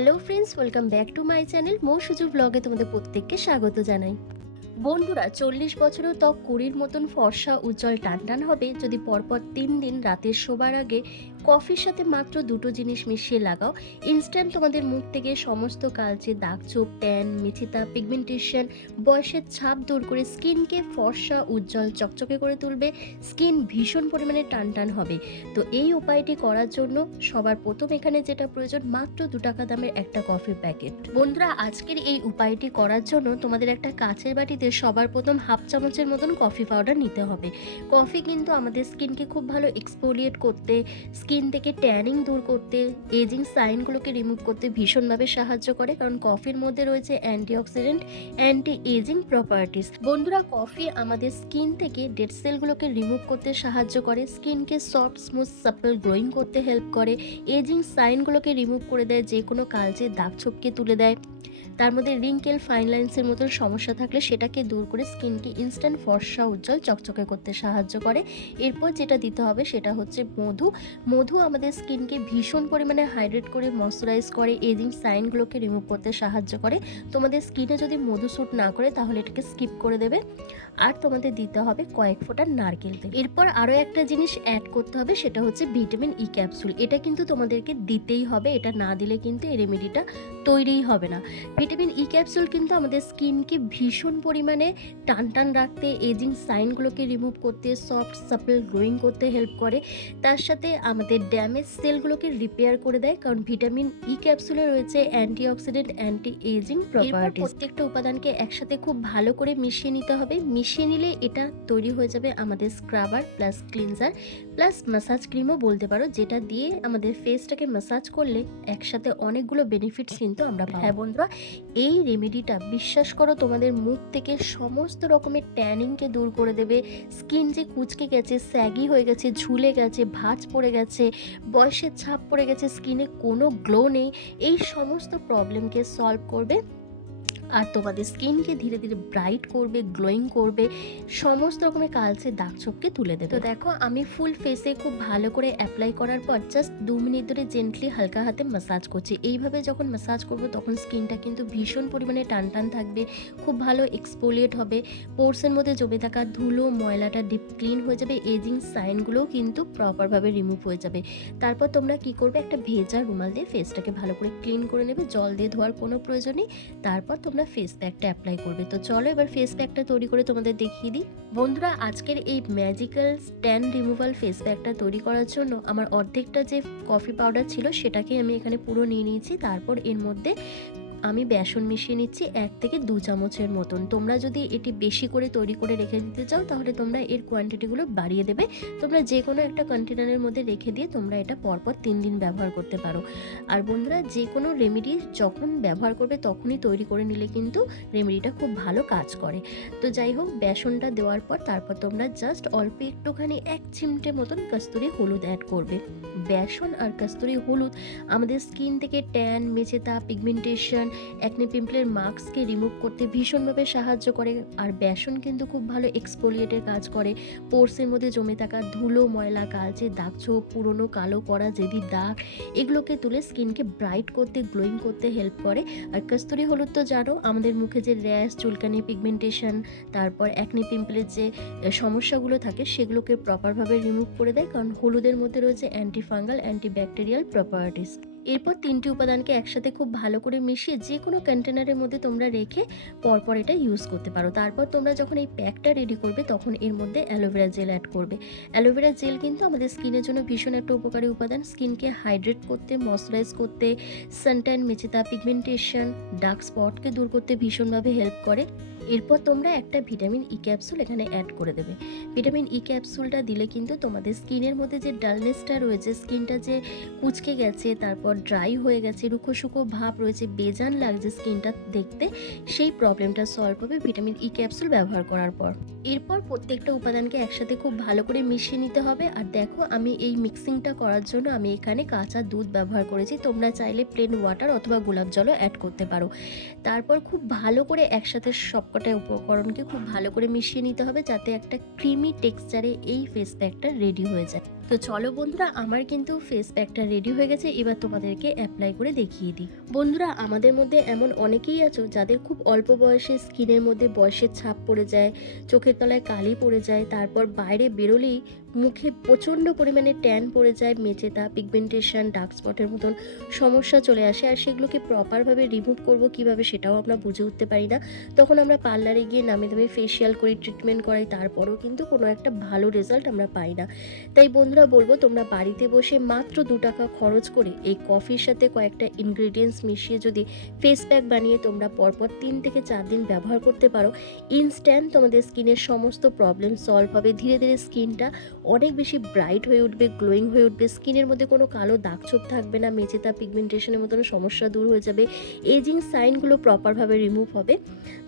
Hello friends, welcome back to my channel Mousuju ব্লগে তোমাদের প্রত্যেককে স্বাগত জানাই। বন্ধুরা, চল্লিশ বছরেও ত্বক কুড়ির মতন ফর্সা, উজ্জ্বল টান হবে যদি পরপর তিন দিন রাতের শোবার আগে কফির সাথে মাত্র দুটো জিনিস মিশিয়ে লাগাও। ইনস্ট্যান্ট তোমাদের মুখ থেকে সমস্ত কালচে দাগ চোপ ট্যান মিথিতা পিগমেন্টেশন বয়সের ছাপ দূর করে স্কিনকে ফর্সা, উজ্জ্বল, চকচকে করে তুলবে। স্কিন ভীষণ পরিমাণে টানটান হবে। তো এই উপায়টি করার জন্য সবার প্রথম এখানে যেটা প্রয়োজন, মাত্র দু টাকা দামের একটা কফির প্যাকেট। বন্ধুরা, আজকের এই উপায়টি করার জন্য তোমাদের একটা কাচের বাটিতে সবার প্রথম হাফ চামচের মতন কফি পাউডার নিতে হবে। কফি কিন্তু আমাদের স্কিনকে খুব ভালো এক্সপোলিয়েট করতে স্কিন থেকে ট্যানিং দূর করতে এজিং সাইনগুলোকে রিমুভ করতে ভীষণভাবে সাহায্য করে, কারণ কফির মধ্যে রয়েছে অ্যান্টিঅক্সিডেন্ট অ্যান্টি এজিং প্রপার্টিস বন্ধুরা কফি আমাদের স্কিন থেকে ডেড সেলগুলোকে রিমুভ করতে সাহায্য করে স্কিনকে সফট স্মুথ সাপল গ্লোয়িং করতে হেল্প করে। এজিং সাইনগুলোকে রিমুভ করে দেয়, যে কোনো কালচে দাগ ছোপকে তুলে দেয়। তার মধ্যে রিঙ্কেল ফাইন লাইন্সের মতন সমস্যা থাকলে সেটাকে দূর করে স্কিনকে ইনস্ট্যান্ট ফর্সা, উজ্জ্বল, চকচকে করতে সাহায্য করে। এরপর যেটা দিতে হবে সেটা হচ্ছে মধু মধু আমাদের স্কিনকে ভীষণ পরিমাণে হাইড্রেট করে, ময়শ্চারাইজ করে, এজিং সাইনগুলোকে রিমুভ করতে সাহায্য করে। তোমাদের স্কিনে যদি মধু স্যুট না করে, তাহলে এটাকে স্কিপ করে দেবে। আর তোমাদের দিতে হবে কয়েক ফোঁটা নারকেল তেল। এরপর আরও একটা জিনিস অ্যাড করতে হবে, সেটা হচ্ছে ভিটামিন ই ক্যাপসুল এটা কিন্তু তোমাদেরকে দিতেই হবে, এটা না দিলে কিন্তু এই রেমেডিটা তৈরিই হবে না। ভিটামিন ই ক্যাপসুল কিন্তু আমাদের স্কিনকে ভীষণ পরিমাণে টান টান রাখতে এজিং সাইনগুলোকে রিমুভ করতে সফট সাপল গ্রোয়িং করতে হেল্প করে। তার সাথে আমাদের ড্যামেজ সেলগুলোকে রিপেয়ার করে দেয়, কারণ ভিটামিন ই ক্যাপসুলে রয়েছে অ্যান্টিঅক্সিডেন্ট অ্যান্টি এজিং প্রপার্টিস প্রত্যেকটা উপাদানকে একসাথে খুব ভালো করে মিশিয়ে নিতে হবে, মিশিয়ে নিলে এটা তৈরি হয়ে যাবে আমাদের scrubber plus cleanser plus massage ক্রিমও বলতে পারো, যেটা দিয়ে আমাদের ফেসটাকে মাসাজ করলে একসাথে অনেকগুলো বেনিফিটস কিন্তু আমরা হ্যাঁ বন্ধুরা, এই রেমেডিটা বিশ্বাস করো তোমাদের মুখ থেকে সমস্ত রকমের ট্যানিংকে দূর করে দেবে। স্কিন যে কুচকে গেছে স্যাগি হয়ে গেছে, ঝুলে গেছে, ভাঁজ পড়ে গেছে, বয়সের ছাপ পড়ে গেছে স্কিনে কোনো গ্লো নেই, এই সমস্ত প্রবলেমকে সলভ করবে আর তোমাদের স্কিনকে ধীরে ধীরে ব্রাইট করবে, গ্লোয়িং করবে, সমস্ত রকমের কালচে দাগ ছোপকে তুলে দেবে। তো দেখো, আমি ফুল ফেসে খুব ভালো করে অ্যাপ্লাই করার পর জাস্ট দু মিনিট ধরে জেন্টলি হালকা হাতে মাসাজ করছি। এইভাবে যখন মাসাজ করব তখন স্কিনটা কিন্তু ভীষণ পরিমাণে টান টান থাকবে, খুব ভালো এক্সপোলিয়েট হবে পোর্সের মধ্যে জমে থাকা ধুলো, ময়লাটা ডিপ ক্লিন হয়ে যাবে এজিং সাইনগুলোও কিন্তু প্রপারভাবে রিমুভ হয়ে যাবে। তারপর তোমরা কি করবে? একটা ভেজা রুমাল দিয়ে ফেসটাকে ভালো করে ক্লিন করে নেবে, জল দিয়ে ধোয়ার কোনো প্রয়োজন নেই। তারপর তোমরা ফেস প্যাকটা অ্যাপ্লাই করবে। তো চলো এবার ফেস প্যাকটা তৈরি করে তোমাদের দেখিয়ে দিই। বন্ধুরা, আজকের এই ম্যাজিক্যাল স্ট্যান্ড রিমুভাল ফেস প্যাকটা তৈরি করার জন্য আমার অর্ধেকটা যে কফি পাউডার ছিল, সেটাকে আমি এখানে পুরো নিয়ে নিয়েছি। তারপর এর মধ্যে আমি বেসন মিশিয়ে নিচ্ছি এক থেকে দু চামচের মতন। তোমরা যদি এটি বেশি করে তৈরি করে রেখে দিতে চাও, তাহলে তোমরা এর কোয়ান্টিটিগুলো বাড়িয়ে দেবে। তোমরা যে কোনো একটা কন্টেনারের মধ্যে রেখে দিয়ে তোমরা এটা পরপর তিন দিন ব্যবহার করতে পারো। আর বন্ধুরা, যে কোনো রেমেডি যখন ব্যবহার করবে, তখনই তৈরি করে নিলে কিন্তু রেমেডিটা খুব ভালো কাজ করে। তো যাই হোক, বেসনটা দেওয়ার পর তারপর তোমরা জাস্ট অল্প একটুখানি এক চিমটে মতন কস্তুরি হলুদ অ্যাড করবে। বেসন আর কস্তুরি হলুদ আমাদের স্কিন থেকে ট্যান মেচেতা পিগমেন্টেশন অ্যাকনে পিম্পলের মার্কসকে রিমুভ করতে ভীষণভাবে সাহায্য করে। আর বেসন কিন্তু খুব ভালো এক্সপোলিয়েটের কাজ করে। পোর্সের মধ্যে জমে থাকা ধুলো, ময়লা, কালচে, দাগ ছোপ, পুরনো কালো করা যেদি দাগ, এগুলোকে তুলে স্কিনকে ব্রাইট করতে, গ্লোয়িং করতে হেল্প করে। আর কস্তুরি হলুদ তো জানো, আমাদের মুখে যে র্যাশ, চুলকানি পিগমেন্টেশন তারপর অ্যাকনে পিম্পলের যে সমস্যাগুলো থাকে, সেগুলোকে প্রপারভাবে রিমুভ করে দেয়। কারণ হলুদের মধ্যে রয়েছে anti fungal anti bacterial properties এরপর তিনটি উপাদানকে একসাথে খুব ভালো করে মিশিয়ে যে কোনো কন্টেনারের মধ্যে তোমরা রেখে পরপর এটা ইউজ করতে পারো। তারপর তোমরা যখন এই প্যাকটা রেডি করবে, তখন এর মধ্যে অ্যালোভেরা জেল অ্যাড করবে। অ্যালোভেরা জেল কিন্তু আমাদের স্কিনের জন্য ভীষণ একটা উপকারী উপাদান। স্কিনকে হাইড্রেট করতে ময়শ্চারাইজ করতে সানট্যান মেচেতা পিগমেন্টেশন ডার্ক স্পটকে দূর করতে ভীষণভাবে হেল্প করে। এরপর তোমরা একটা ভিটামিন ই ক্যাপসুল এখানে অ্যাড করে দেবে। ভিটামিন ই ক্যাপসুলটা দিলে কিন্তু তোমাদের স্কিনের মধ্যে যে ডালনেসটা রয়েছে, স্কিনটা যে কুচকে গেছে, তারপর ড্রাই হয়ে গেছে, রুখো শুকো ভাব রয়েছে, বেজান লাগছে স্কিনটা দেখতে, সেই প্রবলেমটা সলভ হবে ভিটামিন ই ক্যাপসুল ব্যবহার করার পর। এরপর প্রত্যেকটা উপাদানকে একসাথে খুব ভালো করে মিশিয়ে নিতে হবে। আর দেখো, আমি এই মিক্সিংটা করার জন্য আমি এখানে কাঁচা দুধ ব্যবহার করেছি। তোমরা চাইলে প্লেন ওয়াটার অথবা গোলাপ জলও অ্যাড করতে পারো। তারপর খুব ভালো করে একসাথে সবকটা সবকটা উপকরণকে খুব ভালো করে মিশিয়ে নিতে হবে যাতে একটা ক্রিমি টেক্সচারে এই ফেস প্যাকটা রেডি হয়ে যায়। তো চলো বন্ধুরা, আমার কিন্তু ফেস প্যাকটা রেডি হয়ে গেছে। এবার তোমাদেরকে অ্যাপ্লাই করে দেখিয়ে দিই। বন্ধুরা, আমাদের মধ্যে এমন অনেকেই আছো যাদের খুব অল্প বয়সে স্কিনের মধ্যে বয়সের ছাপ পড়ে যায়, চোখের তলায় কালি পড়ে যায়, তারপর বাইরে বেরোলেই মুখে প্রচণ্ড পরিমাণে ট্যান পড়ে যায় মেচেতা পিগমেন্টেশন ডার্ক স্পটের মতন সমস্যা চলে আসে। আর সেগুলোকে প্রপারভাবে রিমুভ করব কীভাবে সেটাও আমরা বুঝে উঠতে পারি না। তখন আমরা পার্লারে গিয়ে নামে দামে ফেসিয়াল করি ট্রিটমেন্ট করাই, তারপরেও কিন্তু কোনো একটা ভালো রেজাল্ট আমরা পাই না। তাই বন্ধুরা বলব তোমরা বাড়িতে বসে মাত্র দু টাকা খরচ করে এই কফির সাথে কয়েকটা ইনগ্রিডিয়েন্টস মিশিয়ে যদি ফেস প্যাক বানিয়ে তোমরা পরপর তিন থেকে চার দিন ব্যবহার করতে পারো ইনস্ট্যান্ট তোমাদের স্কিনের সমস্ত প্রবলেম সলভ হবে। ধীরে ধীরে স্কিনটা অনেক বেশি ব্রাইট হয়ে উঠবে গ্লোয়িং হয়ে উঠবে। স্কিনের মধ্যে কোনো কালো দাগছোপ থাকবে না, মেচেতা পিগমেন্টেশনের মতন সমস্যা দূর হয়ে যাবে। এজিং সাইনগুলো প্রপারভাবে রিমুভ হবে।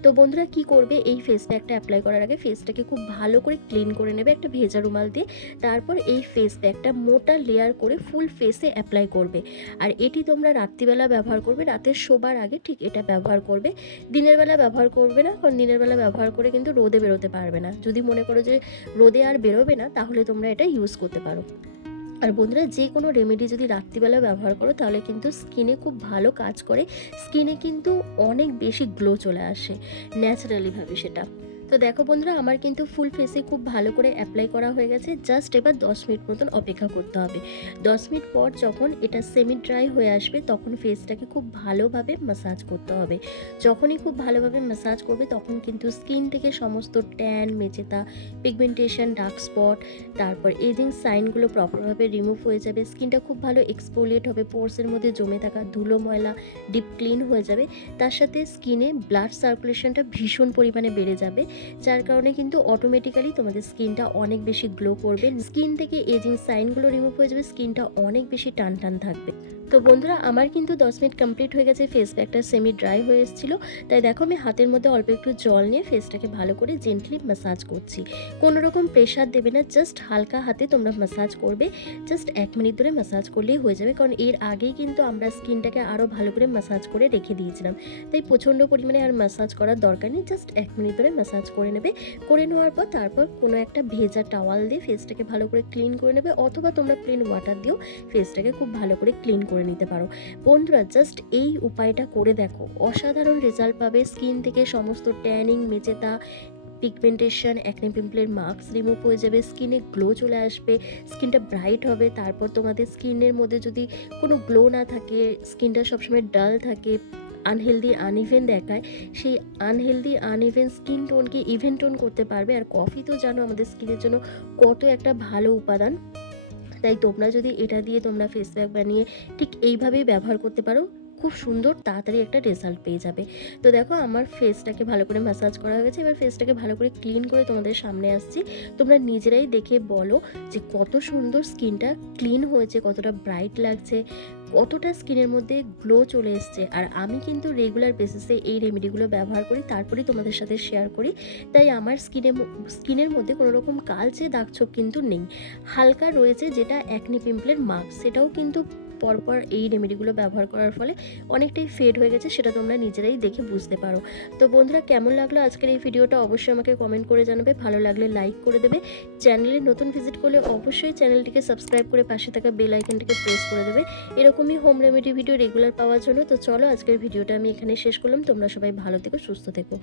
তো বন্ধুরা কি করবে? এই ফেস প্যাকটা অ্যাপ্লাই করার আগে ফেসটাকে খুব ভালো করে ক্লিন করে নেবে একটা ভেজা রুমাল দিয়ে। তারপর এই ফেস প্যাকটা মোটা লেয়ার করে ফুল ফেসে অ্যাপ্লাই করবে। আর এটি তোমরা রাত্রিবেলা ব্যবহার করবে রাতের শোবার আগে ঠিক এটা ব্যবহার করবে। দিনের বেলা ব্যবহার করবে না, কারণ দিনের বেলা ব্যবহার করে কিন্তু রোদে বেরোতে পারবে না। যদি মনে করো যে রোদে আর বেরোবে না, তাহলে তোমরা এটা ইউজ করতে পারো। আর বন্ধুরা, যে কোনো রেমেডি যদি রাত্রিবেলা ব্যবহার করো, তাহলে কিন্তু স্কিনে খুব ভালো কাজ করে। স্কিনে কিন্তু অনেক বেশি গ্লো চলে আসে ন্যাচারালিভাবে সেটা। তো দেখো বন্ধুরা, আমার কিন্তু ফুল ফেসে খুব ভালো করে অ্যাপ্লাই করা হয়ে গেছে। জাস্ট এবার দশ মিনিট মতন অপেক্ষা করতে হবে। দশ মিনিট পর যখন এটা সেমি ড্রাই হয়ে আসবে, তখন ফেসটাকে খুব ভালোভাবে মাসাজ করতে হবে। যখনই খুব ভালোভাবে মাসাজ করবে, তখন কিন্তু স্কিন থেকে সমস্ত ট্যান মেচেতা পিগমেন্টেশন ডার্ক স্পট তারপর এজিং সাইনগুলো প্রপারভাবে রিমুভ হয়ে যাবে। স্কিনটা খুব ভালো এক্সপোলিয়েট হবে পোর্সের মধ্যে জমে থাকা ধুলো, ময়লা ডিপ ক্লিন হয়ে যাবে। তার সাথে স্কিনে ব্লাড সার্কুলেশনটা ভীষণ পরিমাণে বেড়ে যাবে। যার কারণে কিন্তু অটোমেটিক্যালি তোমাদের স্কিনটা অনেক বেশি গ্লো করবে। স্কিন থেকে এজিং সাইনগুলো রিমুভ হয়ে যাবে, স্কিনটা অনেক বেশি টান টান থাকবে। তো বন্ধুরা, আমার কিন্তু দশ মিনিট কমপ্লিট হয়ে গেছে ফেস প্যাকটা সেমি ড্রাই হয়ে এসেছিল। তাই দেখো, আমি হাতের মধ্যে অল্প একটু জল নিয়ে ফেসটাকে ভালো করে জেন্টলি ম্যাসাজ করছি। কোনো রকম প্রেশার দেবে না জাস্ট হালকা হাতে তোমরা ম্যাসাজ করবে। জাস্ট এক মিনিট ধরে ম্যাসাজ করলেই হয়ে যাবে, কারণ এর আগেই কিন্তু আমরা স্কিনটাকে আরও ভালো করে ম্যাসাজ করে রেখে দিয়েছিলাম। তাই প্রচণ্ড পরিমাণে আর ম্যাসাজ করার দরকার নেই জাস্ট এক মিনিট ধরে ম্যাসাজ করে নেবে। করে নেওয়ার পর তারপর কোনো একটা ভেজা টাওয়াল দিয়ে ফেসটাকে ভালো করে ক্লিন করে নেবে অথবা তোমরা প্লেন ওয়াটার দিয়েও ফেসটাকে খুব ভালো করে ক্লিন করে নিতে পারো। বন্ধুরা জাস্ট এই উপায়টা করে দেখো। অসাধারণ রেজাল্ট পাবে। স্কিন থেকে সমস্ত ট্যানিং মেচেতা পিগমেন্টেশন অ্যাকনে পিম্পলের মার্কস রিমুভ হয়ে যাবে। স্কিনে গ্লো চলে আসবে। স্কিনটা ব্রাইট হবে। তারপর তোমাদের স্কিনের মধ্যে যদি কোনো গ্লো না থাকে স্কিনটা সবসময় ডাল থাকে আনহেলদি আনইভেন দেখায়। সেই আনহেলদি আনইভেন স্কিন টোনকে ইভেন টোন করতে পারবে। আর কফি তো জানো আমাদের স্কিনের জন্য কত একটা ভালো উপাদান। তাই তোমরা যদি এটা দিয়ে তোমরা ফেস প্যাক বানিয়ে ঠিক এইভাবেই ব্যবহার করতে পারো, খুব সুন্দর তাড়াতাড়ি একটা রেজাল্ট পেয়ে যাবে। তো দেখো আমার ফেসটাকে ভালো করে ম্যাসাজ করা হয়ে গেছে। এবার ফেসটাকে ভালো করে ক্লিন করে তোমাদের সামনে আসছি। তোমরা নিজেরাই দেখে বলো যে কত সুন্দর স্কিনটা ক্লিন হয়েছে, কতটা ব্রাইট লাগছে। কতটা স্কিনের মধ্যে গ্লো চলে এসছে। আর আমি কিন্তু রেগুলার বেসিসে এই রেমেডিগুলো ব্যবহার করি, তারপরেই তোমাদের সাথে শেয়ার করি। তাই আমার স্কিনে স্কিনের মধ্যে কোনো রকম কালচে দাগছোপ কিন্তু নেই। হালকা রয়েছে যেটা অ্যাকনি পিম্পলের মার্ক সেটাও কিন্তু পরপর এই রেমেডিগুলো ব্যবহার করার ফলে অনেকটাই ফেড হয়ে গেছে, সেটা তোমরা নিজেরাই দেখে বুঝতে পারো। তো বন্ধুরা, কেমন লাগল আজকের এই ভিডিওটা অবশ্যই আমাকে কমেন্ট করে জানাবে, ভালো লাগলে লাইক করে দেবে। চ্যানেলে নতুন ভিজিট করলে অবশ্যই চ্যানেলটিকে সাবস্ক্রাইব করে পাশে থাকা বেল আইকনটিকে প্রেস করে দেবে। এরকমই হোম রেমেডি ভিডিও রেগুলার পাওয়ার জন্য। তো চলো আজকের ভিডিওটা আমি এখানে শেষ করলাম। তোমরা সবাই ভালো থেকো, সুস্থ থেকো।